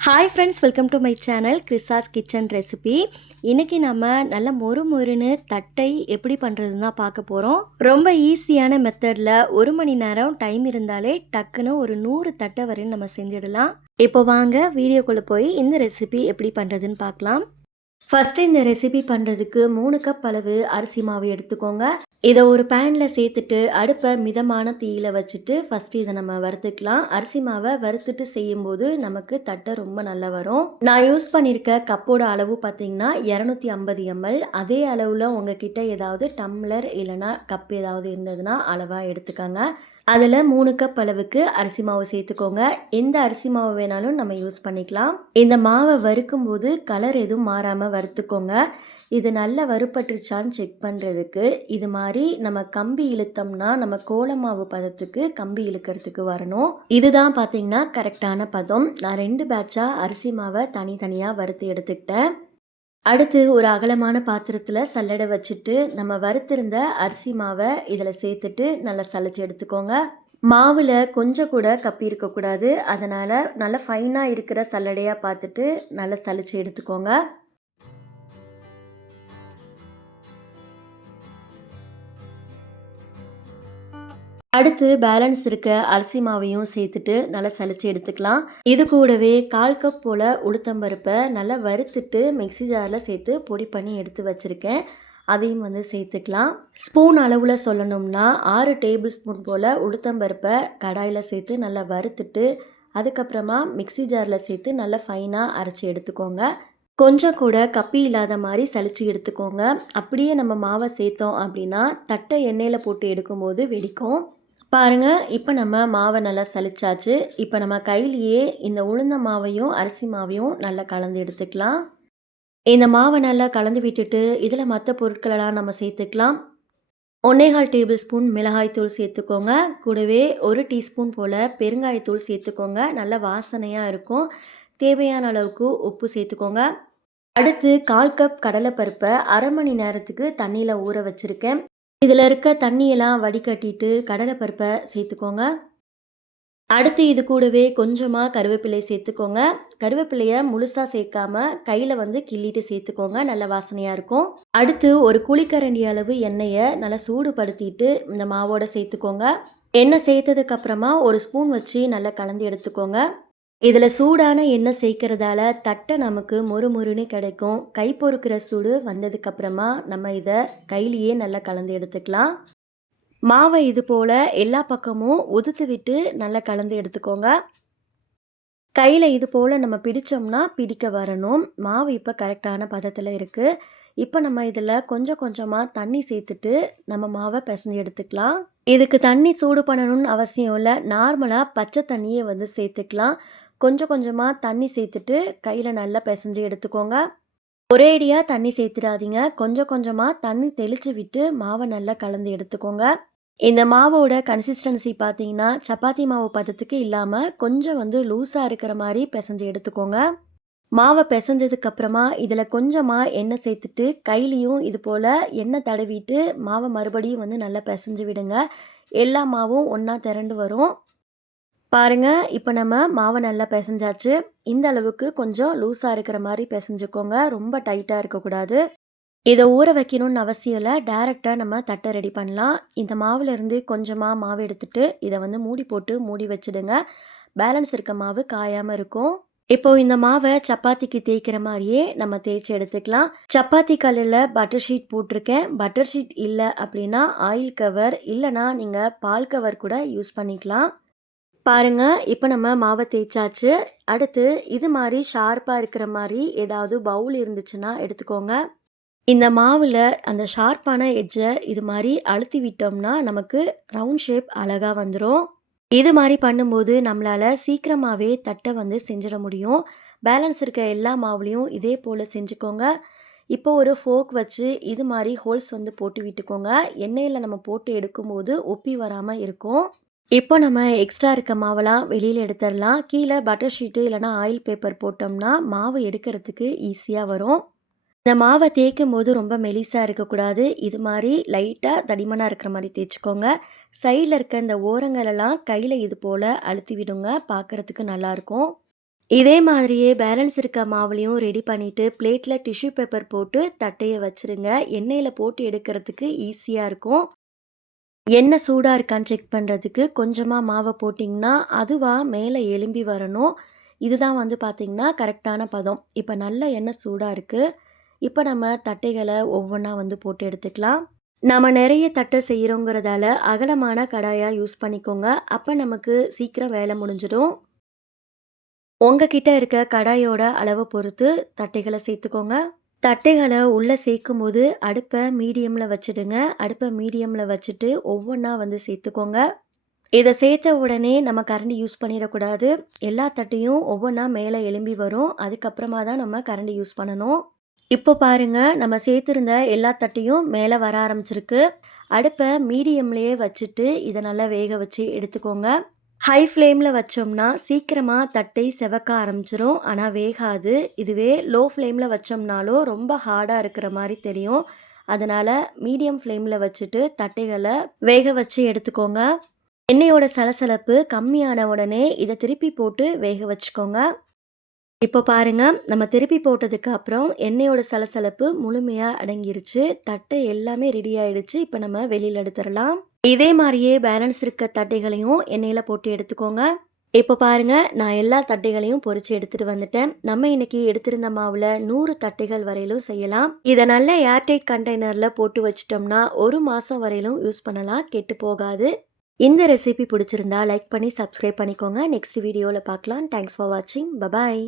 Hi friends welcome to my channel கிறிஸாஸ் kitchen recipe இன்றைக்கி நம்ம நல்ல மொறு மொறுன்னு தட்டை எப்படி பண்ணுறதுன்னு தான் பார்க்க போகிறோம் ரொம்ப ஈஸியான மெத்தடில் ஒரு மணி நேரம் டைம் இருந்தாலே டக்குன்னு ஒரு நூறு தட்டை வரையும் நம்ம செஞ்சிடலாம். இப்போ வாங்க வீடியோக்குள்ளே போய் இந்த ரெசிபி எப்படி பண்ணுறதுன்னு பார்க்கலாம். ஃபஸ்ட்டு இந்த ரெசிபி பண்ணுறதுக்கு மூணு கப் அளவு அரிசி மாவு எடுத்துக்கோங்க. இதை ஒரு பேனில் சேர்த்துட்டு அடுப்பை மிதமான தீயில் வச்சுட்டு ஃபஸ்ட்டு இதை நம்ம வறுத்துக்கலாம். அரிசி மாவை வறுத்துட்டு செய்யும்போது நமக்கு தட்டை ரொம்ப நல்லா வரும். நான் யூஸ் பண்ணியிருக்க கப்போட அளவு பார்த்தீங்கன்னா இரநூத்தி ஐம்பது எம்எல் அதே அளவில் உங்ககிட்ட ஏதாவது டம்ளர் இல்லைனா கப் ஏதாவது இருந்ததுன்னா அளவாக எடுத்துக்கோங்க. அதில் மூணு கப் அளவுக்கு அரிசி மாவு சேர்த்துக்கோங்க. எந்த அரிசி மாவு வேணாலும் நம்ம யூஸ் பண்ணிக்கலாம். இந்த மாவை வறுக்கும் போது கலர் எதுவும் மாறாமல் வறுத்துக்கோங்க. இது நல்லா வறுப்பட்டுருச்சான்னு செக் பண்ணுறதுக்கு இது மாதிரி நம்ம கம்பி இழுத்தோம்னா நம்ம கோலமாவு பதத்துக்கு கம்பி இழுக்கிறதுக்கு வரணும். இதுதான் பார்த்தீங்கன்னா கரெக்டான பதம். நான் ரெண்டு பேட்சாக அரிசி மாவை தனித்தனியாக வறுத்து எடுத்துக்கிட்டேன். அடுத்து ஒரு அகலமான பாத்திரத்தில் சல்லடை வச்சுட்டு நம்ம வறுத்திருந்த அரிசி மாவை இதில் சேர்த்துட்டு நல்லா சளைச்சி எடுத்துக்கோங்க. மாவில் கொஞ்சம் கூட கப்பி இருக்கக்கூடாது அதனால் நல்லா ஃபைனாக இருக்கிற சல்லடையாக பார்த்துட்டு நல்லா சளிச்சு எடுத்துக்கோங்க. அடுத்து பேலன்ஸ் இருக்க அரிசி மாவையும் சேர்த்துட்டு நல்லா சளிச்சு எடுத்துக்கலாம். இது கூடவே கால் கப் போல் உளுத்தம்பருப்பை நல்லா வறுத்துட்டு மிக்ஸி ஜாரில் சேர்த்து பொடி பண்ணி எடுத்து வச்சுருக்கேன். அதையும் வந்து சேர்த்துக்கலாம். ஸ்பூன் அளவில் சொல்லணும்னா ஆறு டேபிள் ஸ்பூன் போல் உளுத்தம்பருப்பை கடாயில் சேர்த்து நல்லா வறுத்துட்டு அதுக்கப்புறமா மிக்ஸி ஜாரில் சேர்த்து நல்லா ஃபைனாக அரைச்சி எடுத்துக்கோங்க. கொஞ்சம் கூட கப்பி இல்லாத மாதிரி சளிச்சு எடுத்துக்கோங்க. அப்படியே நம்ம மாவை சேர்த்தோம் அப்படின்னா தட்டை எண்ணெயில் போட்டு எடுக்கும்போது வெடிக்கும். பாருங்கள் இப்போ நம்ம மாவை நல்லா சலிச்சாச்சு இப்போ நம்ம கையிலேயே இந்த உளுந்த மாவையும் அரிசி மாவையும் நல்லா கலந்து எடுத்துக்கலாம். இந்த மாவை நல்லா கலந்து விட்டுட்டு இதில் மற்ற பொருட்களெல்லாம் நம்ம சேர்த்துக்கலாம். ஒன்னேகால் டேபிள் ஸ்பூன் மிளகாய்த்தூள் சேர்த்துக்கோங்க. கூடவே ஒரு டீஸ்பூன் போல் பெருங்காயத்தூள் சேர்த்துக்கோங்க. நல்ல வாசனையாக இருக்கும். தேவையான அளவுக்கு உப்பு சேர்த்துக்கோங்க. அடுத்து கால் கப் கடலைப்பருப்பை அரை மணி நேரத்துக்கு தண்ணியில் ஊற வச்சுருக்கேன். இதில் இருக்க தண்ணியெல்லாம் வடிகட்டிட்டு கடலைப்பருப்பை சேர்த்துக்கோங்க. அடுத்து இது கூடவே கொஞ்சமாக கருவேப்பிலை சேர்த்துக்கோங்க. கருவேப்பிலையை முழுசாக சேர்க்காம கையில் வந்து கிள்ளிட்டு சேர்த்துக்கோங்க. நல்ல வாசனையாக இருக்கும். அடுத்து ஒரு குழிக்கரண்டி அளவு எண்ணெயை நல்லா சூடுபடுத்திட்டு இந்த மாவோட சேர்த்துக்கோங்க. எண்ணெய் சேர்த்ததுக்கப்புறமா ஒரு ஸ்பூன் வச்சு நல்லா கலந்து எடுத்துக்கோங்க. இதில் சூடான எண்ணெய் சேர்க்கறதால தட்டை நமக்கு மொறு மொறுன்னு கிடைக்கும். கை பொறுக்கிற சூடு வந்ததுக்கப்புறமா நம்ம இதை கையிலேயே நல்லா கலந்து எடுத்துக்கலாம். மாவை இது போல் எல்லா பக்கமும் உதுத்து விட்டு நல்லா கலந்து எடுத்துக்கோங்க. கையில் இது போல் நம்ம பிடிச்சோம்னா பிடிக்க வரணும். மாவு இப்போ கரெக்டான பதத்தில் இருக்குது இப்போ நம்ம இதில் கொஞ்சம் கொஞ்சமாக தண்ணி சேர்த்துட்டு நம்ம மாவை பிசைஞ்சு எடுத்துக்கலாம். இதுக்கு தண்ணி சூடு பண்ணணும்னு அவசியம் இல்லை. நார்மலாக பச்சை தண்ணியை வந்து சேர்த்துக்கலாம். கொஞ்சம் கொஞ்சமாக தண்ணி சேர்த்துட்டு கையில் நல்லா பிசைஞ்சு எடுத்துக்கோங்க. ஒரேடியாக தண்ணி சேர்த்துடாதீங்க. கொஞ்சம் கொஞ்சமாக தண்ணி தெளித்து விட்டு மாவை நல்லா கலந்து எடுத்துக்கோங்க. இந்த மாவோட கன்சிஸ்டன்சி பார்த்தீங்கன்னா சப்பாத்தி மாவு பதத்துக்கு இல்லாமல் கொஞ்சம் வந்து லூஸாக இருக்கிற மாதிரி பிசைஞ்சு எடுத்துக்கோங்க. மாவை பிசைஞ்சதுக்கப்புறமா இதில் கொஞ்சமாக எண்ணெய் சேர்த்துட்டு கையிலையும் இது போல் எண்ணெய் தடவிட்டு மாவை மறுபடியும் வந்து நல்லா பிசைஞ்சு விடுங்க. எல்லா மாவும் ஒன்றா திரண்டு வரும். பாருங்கள் இப்போ நம்ம மாவை நல்லா பிசைஞ்சாச்சு. இந்த அளவுக்கு கொஞ்சம் லூஸாக இருக்கிற மாதிரி பிசைஞ்சுக்கோங்க. ரொம்ப டைட்டாக இருக்கக்கூடாது. இதை ஊற வைக்கணும்னு அவசியம் இல்லை. டேரெக்டாக நம்ம தட்டை ரெடி பண்ணலாம். இந்த மாவுலேருந்து கொஞ்சமாக மாவு எடுத்துட்டு இதை வந்து மூடி போட்டு மூடி வச்சுடுங்க. பேலன்ஸ் இருக்க மாவு காயாமல் இருக்கும். இப்போ இந்த மாவை சப்பாத்திக்கு தேய்க்கிற மாதிரியே நம்ம தேய்ச்சி எடுத்துக்கலாம். சப்பாத்தி கல்லில் பட்டர் ஷீட் போட்டிருக்கேன். பட்டர் ஷீட் இல்லை அப்படின்னா ஆயில் கவர் இல்லைனா நீங்கள் பால் கவர் கூட யூஸ் பண்ணிக்கலாம். பாருங்க இப்போ நம்ம மாவை தேய்ச்சாச்சு. அடுத்து இது மாதிரி ஷார்ப்பாக இருக்கிற மாதிரி ஏதாவது பவுல் இருந்துச்சுன்னா எடுத்துக்கோங்க. இந்த மாவில் அந்த ஷார்ப்பான எட்ஜை இது மாதிரி அழுத்தி விட்டோம்னா நமக்கு ரவுண்ட் ஷேப் அழகாக வந்துடும் இது மாதிரி பண்ணும்போது நம்மளால் சீக்கிரமாகவே தட்டை வந்து செஞ்சிட முடியும். பேலன்ஸ் இருக்க எல்லா மாவுலேயும் இதே போல் செஞ்சுக்கோங்க. இப்போ ஒரு ஃபோக் வச்சு இது மாதிரி ஹோல்ஸ் வந்து போட்டு விட்டுக்கோங்க. எண்ணெயில் நம்ம போட்டு எடுக்கும்போது ஒப்பி வராமல் இருக்கும். இப்போ நம்ம எக்ஸ்ட்ரா இருக்க மாவெல்லாம் வெளியில் எடுத்துடலாம். கீழே பட்டர் ஷீட்டு இல்லைனா ஆயில் பேப்பர் போட்டோம்னா மாவு எடுக்கிறதுக்கு ஈஸியாக வரும். இந்த மாவை தேய்க்கும் போது ரொம்ப மெலிசாக இருக்கக்கூடாது. இது மாதிரி லைட்டாக தடிமனாக இருக்கிற மாதிரி தேய்ச்சிக்கோங்க. சைடில் இருக்க இந்த ஓரங்களெல்லாம் கையில் இது போல் அழுத்தி விடுங்க. பார்க்குறதுக்கு நல்லாயிருக்கும் இதே மாதிரியே பேலன்ஸ் இருக்க மாவுலையும் ரெடி பண்ணிவிட்டு பிளேட்டில் டிஷ்யூ பேப்பர் போட்டு தட்டையை வச்சுருங்க. எண்ணெயில் போட்டு எடுக்கிறதுக்கு ஈஸியாக இருக்கும். எண்ணெய் சூடாக இருக்கான்னு செக் பண்ணுறதுக்கு கொஞ்சமாக மாவை போட்டிங்கன்னா அதுவாக மேலே எலும்பி வரணும். இதுதான் வந்து பார்த்திங்கன்னா கரெக்டான பதம். இப்போ நல்ல எண்ணெய் சூடாக இருக்குது இப்போ நம்ம தட்டைகளை ஒவ்வொன்றா வந்து போட்டு எடுத்துக்கலாம். நம்ம நிறைய தட்டை செய்கிறோங்கிறதால அகலமான கடாயாக யூஸ் பண்ணிக்கோங்க. அப்போ நமக்கு சீக்கிரம் வேலை முடிஞ்சிடும். உங்ககிட்ட இருக்க கடாயோட அளவை பொறுத்து தட்டைகளை சேர்த்துக்கோங்க. தட்டைகளை உள்ளே சேர்க்கும்போது அடுப்பை மீடியமில் வச்சுடுங்க. அடுப்பை மீடியமில் வச்சுட்டு ஒவ்வொன்றா வந்து சேர்த்துக்கோங்க. இதை சேர்த்த உடனே நம்ம கரண்டி யூஸ் பண்ணிடக்கூடாது. எல்லா தட்டையும் ஒவ்வொன்றா மேலே எலும்பி வரும். அதுக்கப்புறமா தான் நம்ம கரண்டி யூஸ் பண்ணணும். இப்போ பாருங்க நம்ம சேர்த்துருந்த எல்லா தட்டையும் மேலே வர ஆரம்பிச்சிருக்கு. அடுப்பை மீடியம்லேயே வச்சுட்டு இதை நல்லா வேக வச்சு எடுத்துக்கோங்க. ஹை ஃப்ளேமில் வச்சோம்னா சீக்கிரமாக தட்டை செவக்க ஆரம்பிச்சிரும். ஆனால் வேகாது. இதுவே லோ ஃப்ளேமில் வச்சோம்னாலும் ரொம்ப ஹார்டாக இருக்கிற மாதிரி தெரியும். அதனால் மீடியம் ஃப்ளேமில் வச்சுட்டு தட்டைகளை வேக வச்சு எடுத்துக்கோங்க. எண்ணெயோட சலசலப்பு கம்மியான உடனே இதை திருப்பி போட்டு வேக வச்சுக்கோங்க. இப்போ பாருங்கள் நம்ம திருப்பி போட்டதுக்கு அப்புறம் எண்ணெயோட சலசலப்பு முழுமையாக அடங்கிருச்சு. தட்டை எல்லாமே ரெடி ஆயிடுச்சு. இப்போ நம்ம வெளியில் எடுத்துடலாம். இதே மாதிரியே பேலன்ஸ் இருக்க தட்டைகளையும் எண்ணெயில் போட்டு எடுத்துக்கோங்க. இப்போ பாருங்க நான் எல்லா தட்டைகளையும் பொறிச்சு எடுத்துட்டு வந்துட்டேன். நம்ம இன்னைக்கு எடுத்திருந்த மாவுல நூறு தட்டைகள் வரையிலும் செய்யலாம். இதை நல்ல ஏர்டைட் கண்டெய்னர்ல போட்டு வச்சிட்டோம்னா ஒரு மாசம் வரையிலும் யூஸ் பண்ணலாம் கெட்டு போகாது. இந்த ரெசிபி பிடிச்சிருந்தா லைக் பண்ணி சப்ஸ்கிரைப் பண்ணிக்கோங்க. நெக்ஸ்ட் வீடியோவில் பார்க்கலாம். தேங்க்ஸ் ஃபார் வாட்சிங் பபாய்